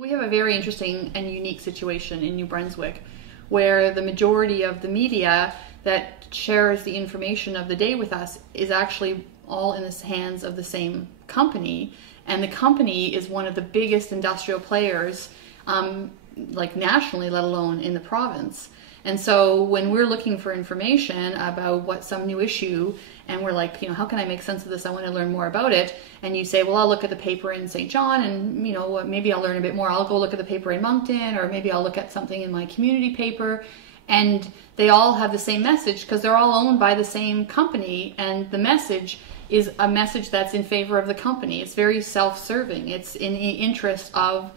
We have a very interesting and unique situation in New Brunswick where the majority of the media that shares the information of the day with us is actually all in the hands of the same company, and the company is one of the biggest industrial players like nationally, let alone in the province. And so when we're looking for information about what some new issue, and we're like, you know, how can I make sense of this? I want to learn more about it. And you say, well, I'll look at the paper in St. John, and, you know, maybe I'll learn a bit more. I'll go look at the paper in Moncton, or maybe I'll look at something in my community paper. And they all have the same message because they're all owned by the same company. And the message is a message that's in favor of the company. It's very self-serving. It's in the interest of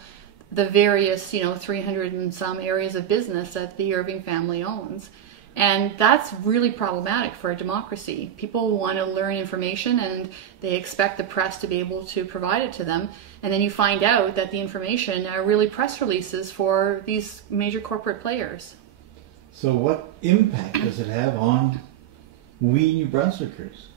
the various, 300 and some areas of business that the Irving family owns. And that's really problematic for a democracy. People want to learn information and they expect the press to be able to provide it to them. And then you find out that the information are really press releases for these major corporate players. So what impact does it have on we New Brunswickers?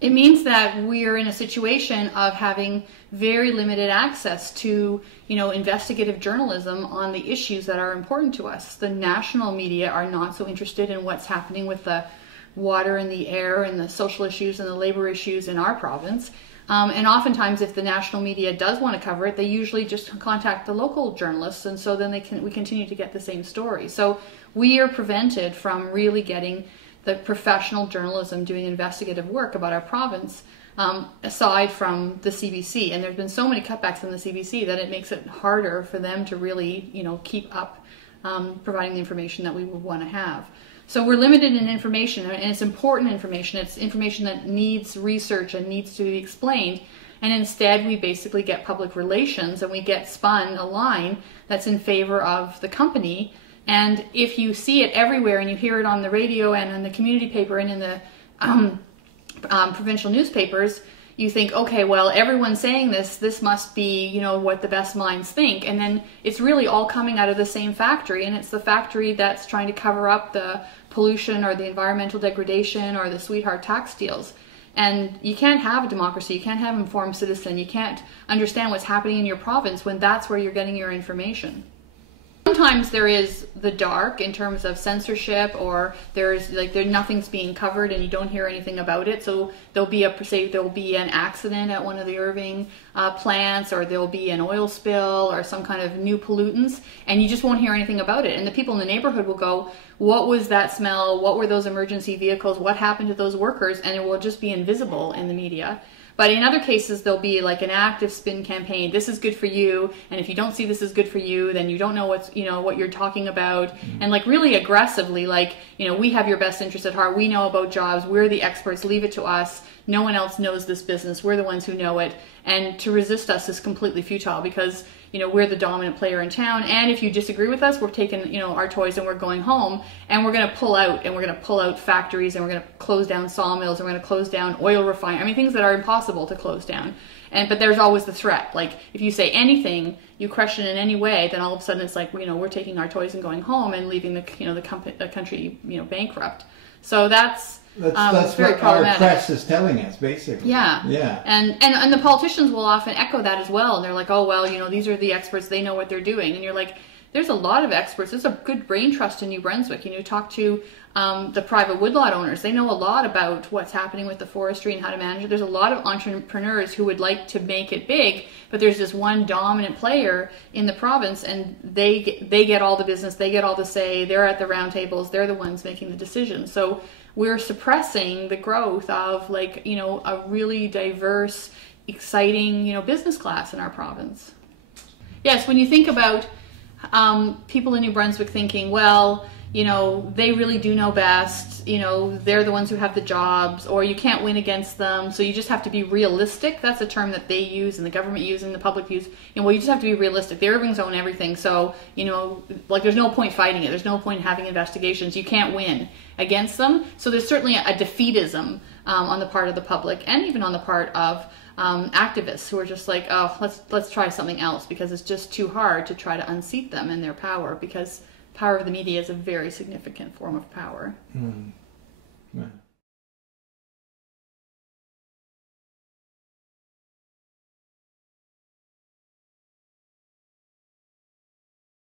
It means that we're in a situation of having very limited access to, investigative journalism on the issues that are important to us. The national media are not so interested in what's happening with the water and the air and the social issues and the labor issues in our province. And oftentimes, if the national media does want to cover it, they usually just contact the local journalists, and so then we continue to get the same story. So we are prevented from really getting the professional journalism doing investigative work about our province, aside from the CBC. And there's been so many cutbacks in the CBC that it makes it harder for them to really, keep up providing the information that we would want to have. So we're limited in information, and it's important information. It's information that needs research and needs to be explained. And instead, we basically get public relations, and we get spun a line that's in favor of the company. And if you see it everywhere and you hear it on the radio and in the community paper and in the provincial newspapers, you think, okay, well, everyone's saying this must be, what the best minds think. And then it's really all coming out of the same factory, and it's the factory that's trying to cover up the pollution or the environmental degradation or the sweetheart tax deals. And you can't have a democracy, you can't have an informed citizen, you can't understand what's happening in your province when that's where you're getting your information. Sometimes there is the dark in terms of censorship, or there's nothing's being covered and you don't hear anything about it. So there'll be an accident at one of the Irving plants, or there'll be an oil spill or some kind of new pollutants, and you just won't hear anything about it. And the people in the neighborhood will go, what was that smell? What were those emergency vehicles? What happened to those workers? And it will just be invisible in the media. But in other cases, there'll be like an active spin campaign. This is good for you, and if you don't see this is good for you, then you don't know what you're talking about. Mm-hmm. And really aggressively, we have your best interest at heart. We know about jobs. We're the experts. Leave it to us. No one else knows this business. We're the ones who know it. And to resist us is completely futile because we're the dominant player in town. And if you disagree with us, we're taking our toys and we're going home, and we're going to pull out, and we're going to pull out factories, and we're going to close down sawmills, and we're going to close down oil refineries. Things that are impossible to close down. But there's always the threat. If you say anything, you question in any way, then all of a sudden it's like, we're taking our toys and going home and leaving the country bankrupt. So that's very what our press is telling us, basically. Yeah. Yeah. And the politicians will often echo that as well. And they're like, oh, well, these are the experts. They know what they're doing. And you're like, there's a lot of experts. There's a good brain trust in New Brunswick. Talk to the private woodlot owners. They know a lot about what's happening with the forestry and how to manage it. There's a lot of entrepreneurs who would like to make it big, but there's this one dominant player in the province, and they get all the business. They get all the say. They're at the round tables. They're the ones making the decisions. So we're suppressing the growth of a really diverse, exciting, business class in our province. Yes, when you think about people in New Brunswick thinking, well, they really do know best, they're the ones who have the jobs, or you can't win against them, so you just have to be realistic. That's a term that they use and the government use and the public use. Well, you just have to be realistic. The Irvings own everything, so, there's no point fighting it. There's no point having investigations. You can't win against them. So there's certainly a defeatism on the part of the public, and even on the part of activists who are just like, oh, let's try something else, because it's just too hard to try to unseat them in their power, because power of the media is a very significant form of power. Mm. Right.